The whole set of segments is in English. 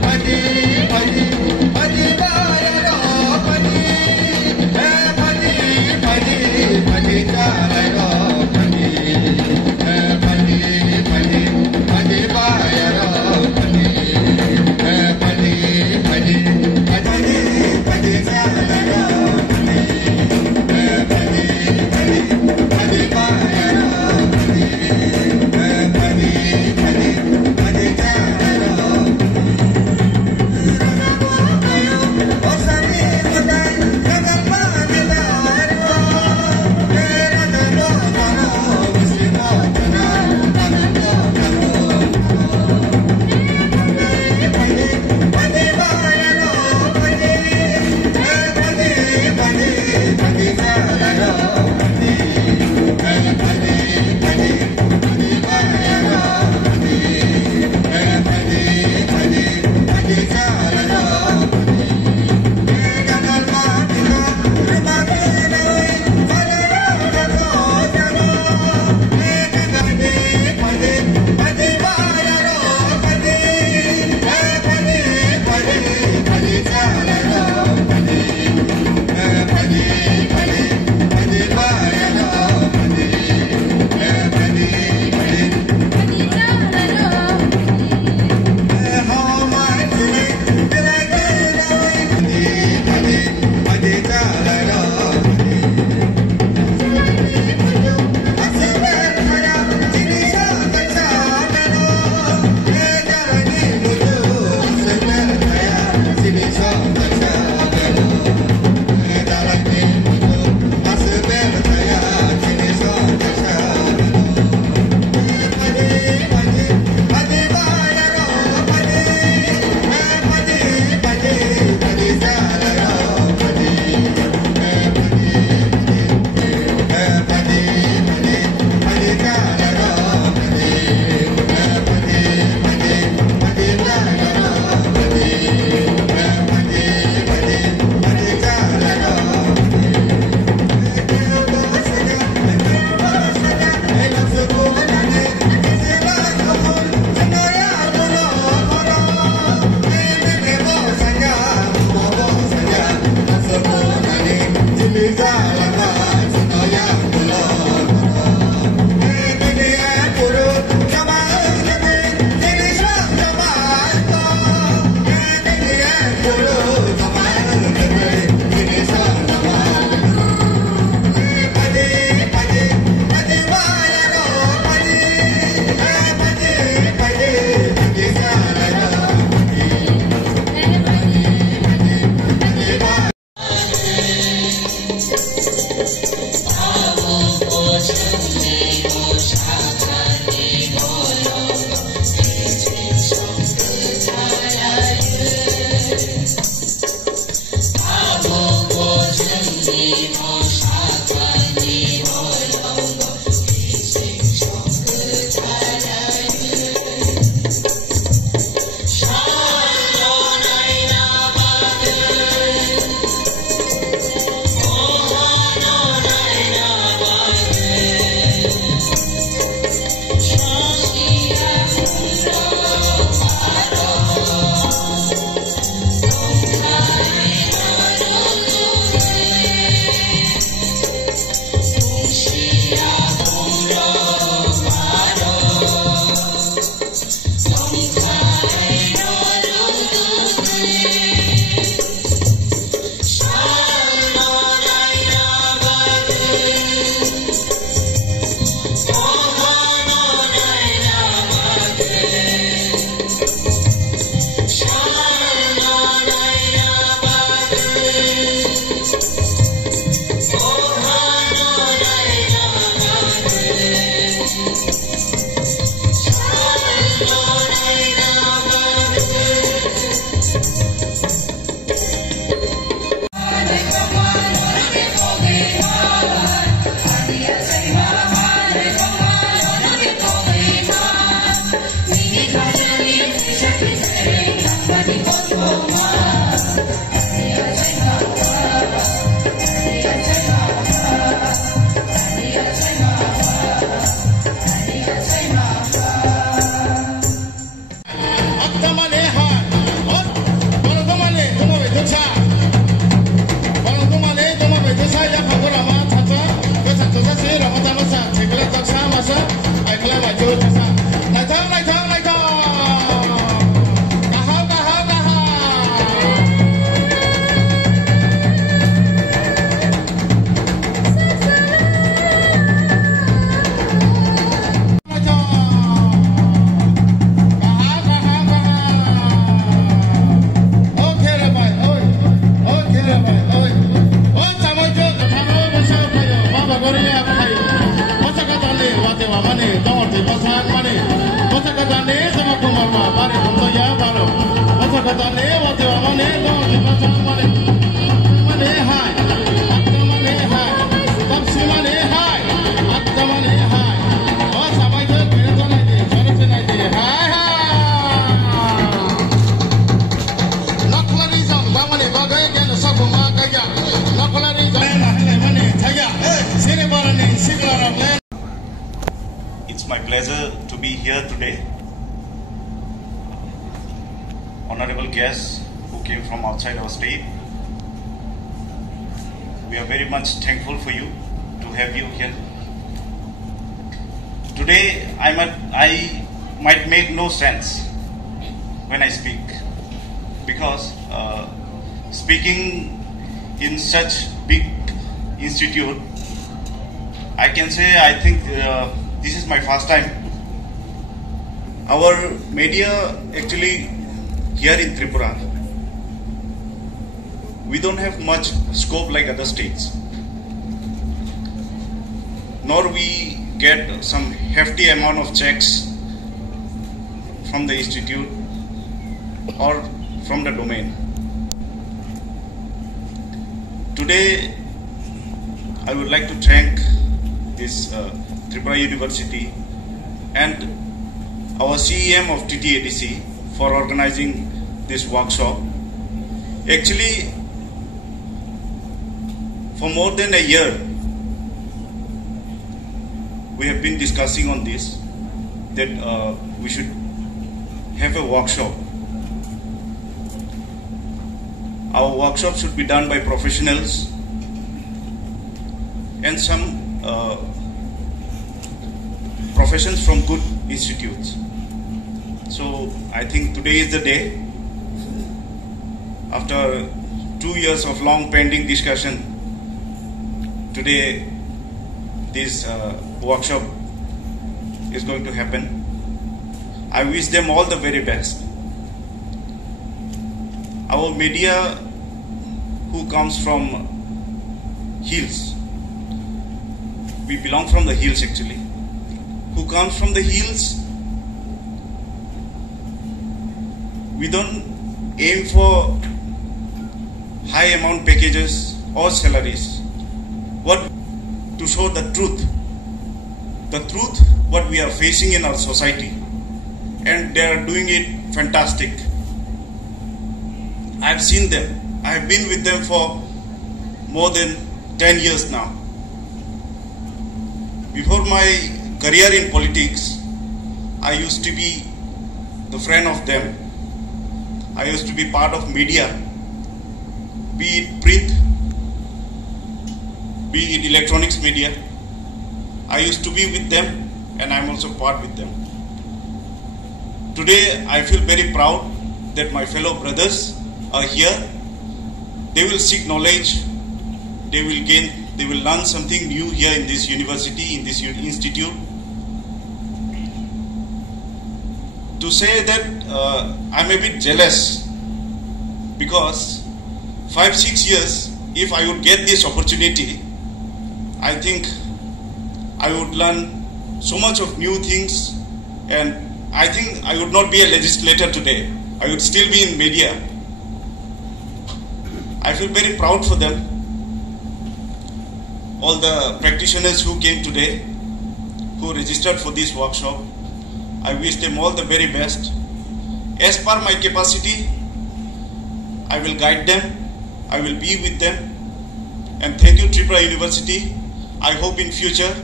Padi, padi, padi, pleasure to be here today. Honorable guests who came from outside our state, we are very much thankful for you to have you here. Today I might make no sense when I speak, because speaking in such big institute, I can say I think this is my first time. Our media actually here in Tripura, we don't have much scope like other states, nor we get some hefty amount of checks from the institute or from the domain. Today I would like to thank this Tripura University and our CEM of TTADC for organizing this workshop. Actually, for more than a year, we have been discussing on this, that we should have a workshop. Our workshop should be done by professionals and some professions from good institutes. So I think today is the day. After 2 years of long pending discussion, today this workshop is going to happen. I wish them all the very best. Our media who comes from hills, we belong from the hills actually, who comes from the hills, we don't aim for high amount packages or salaries. What to show the truth what we are facing in our society, and they are doing it fantastic. I have seen them. I have been with them for more than 10 years now. Before my career in politics, I used to be the friend of them. I used to be part of media, be it print, be it electronics media. I used to be with them, and I'm also part with them. Today I feel very proud that my fellow brothers are here. They will seek knowledge, they will learn something new here in this university, in this institute. To say that I'm a bit jealous, because 5-6 years, if I would get this opportunity, I think I would learn so much of new things, and I think I would not be a legislator today. I would still be in media. I feel very proud for them. All the practitioners who came today, who registered for this workshop, I wish them all the very best. As per my capacity, I will guide them, I will be with them. And thank you, Tripura University. I hope in future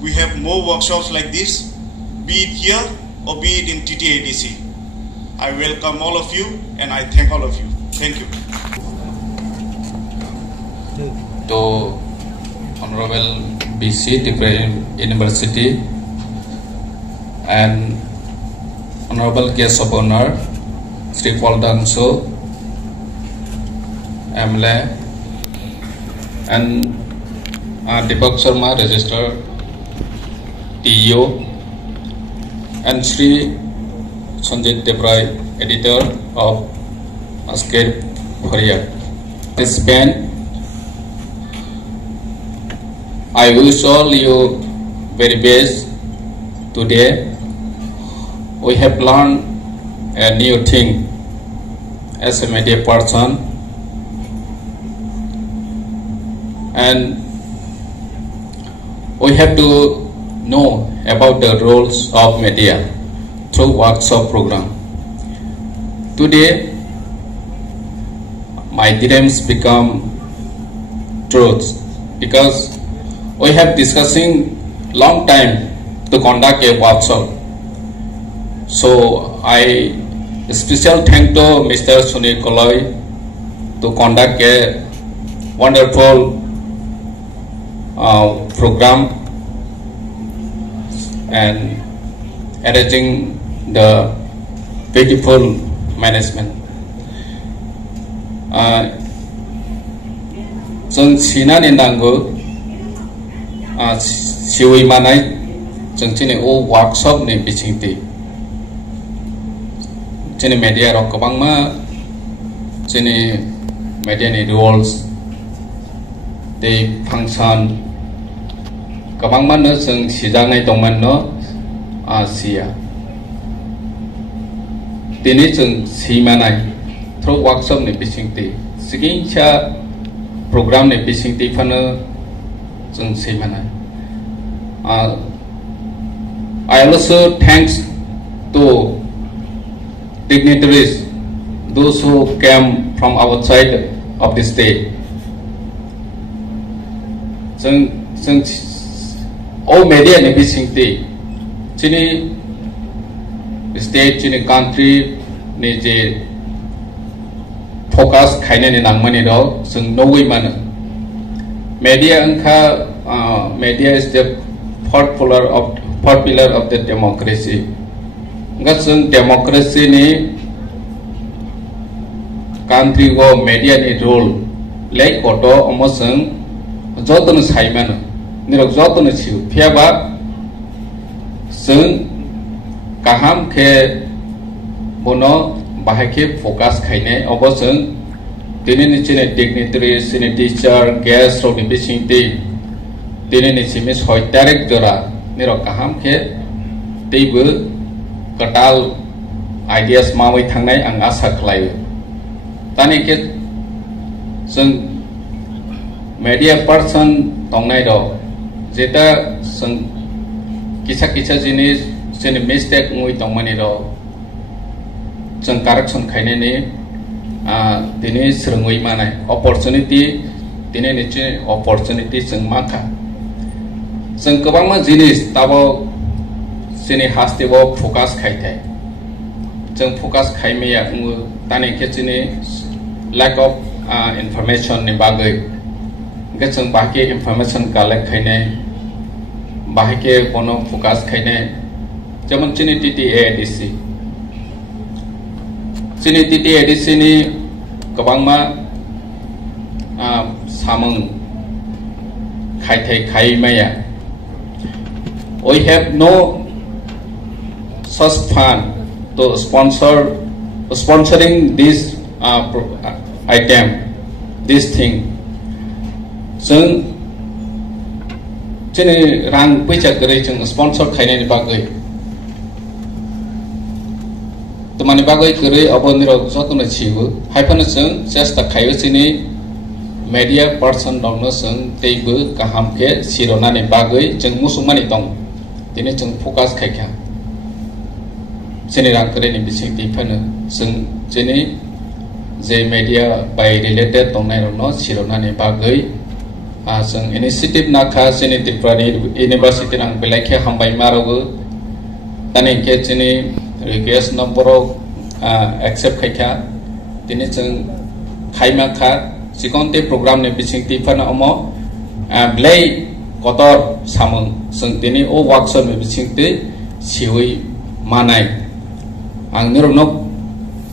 we have more workshops like this, be it here or be it in TTADC. I welcome all of you and I thank all of you. Thank you. To Honorable BC Tripura University and Honorable Guest of Honor Sri Kwtal MLA and Deepak Sharma, Registered TEO, and Sri Sanjit Debrai, Editor of Asker Korea. This band, I wish all you very best. Today we have learned a new thing as a media person, and we have to know about the roles of media through workshop program. Today my dreams become truths, because we have discussing long time to conduct a workshop. So I special thank to Mr. Sunil Koloi to conduct a wonderful program and arranging the beautiful management. Jeng China ni nanggo siwi manai jeng chini o workshop ni bichingti chini Mediarokni bangma chini media ni rules the function kabangma no jeng sijangai tongman no sia tini jeng simanai through workshop ni bichingti sigin cha program ni bichingti phano jeng simanai. I also thanks to dignitaries, those who came from outside of the state. All media ni bisingti, chini state, chini country ni je focus kaine ni nangmani do, sung no way mana. Media angka media is the fourth pillar of the democracy. Ngasung democracy ni country go media ni role like koto omosung jotun saimano nirok jotun chiu phiaba sung kaham ke bono bahake focus khaine obosung tini ni chine dignitary sine teacher guest ro ni bisingti tini ni chime soi direct jora nirok kaham ke teibu Kwtal ideas mawi thangnai ang asa khlai tani ke sung media person tongnai do jeta sung kisa jinis sene mistake ngui tongmani do sung correction khaine ni dini srungui manai opportunity dini ni che opportunity sung makha sung kabangma jinis tabo sini haste bo focus khaithai jeng focus khaimaya ngu tani kechini lack of information ni bagai gacheng baki information collect khaine bahike bono focus khaine jemon chini TTADC ni kabangma samung khaithai khaimaya. We have no such fund to sponsoring this item, this thing. So, chini rang picha kare chung sponsor khaine ni bagai. Tumani bagai kare aboniro jotuna chiu. Haipana chung chesta khayo chini media person dongno chung teibu kaham ke sirona ni bagai chung musumani tong. Tini chung focus khaikha. Sini rangkere ni bising tipana sung sini je media by related tongnai no sirona ni bagai sung initiative nakha sini Tiprasa university nang belakhe hambai marogo tani ke sini request number accept khaikha tini sung khaima kha sikonte program ni bising tipana omo blai kotor samung sung tini o workshop ni bising te siwi manai ang nirok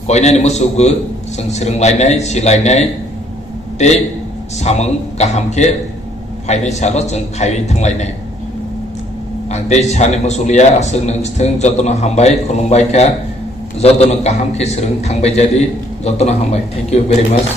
koina ni musugu sung sirung lainai silainai te samung kaham ke phainai salo sung khai thanglainai ang te chani musulia asung nungsthung jotona hambai khulumbai ka jotona kaham ke sirung thangbai jadi jotona hambai. Thank you very much.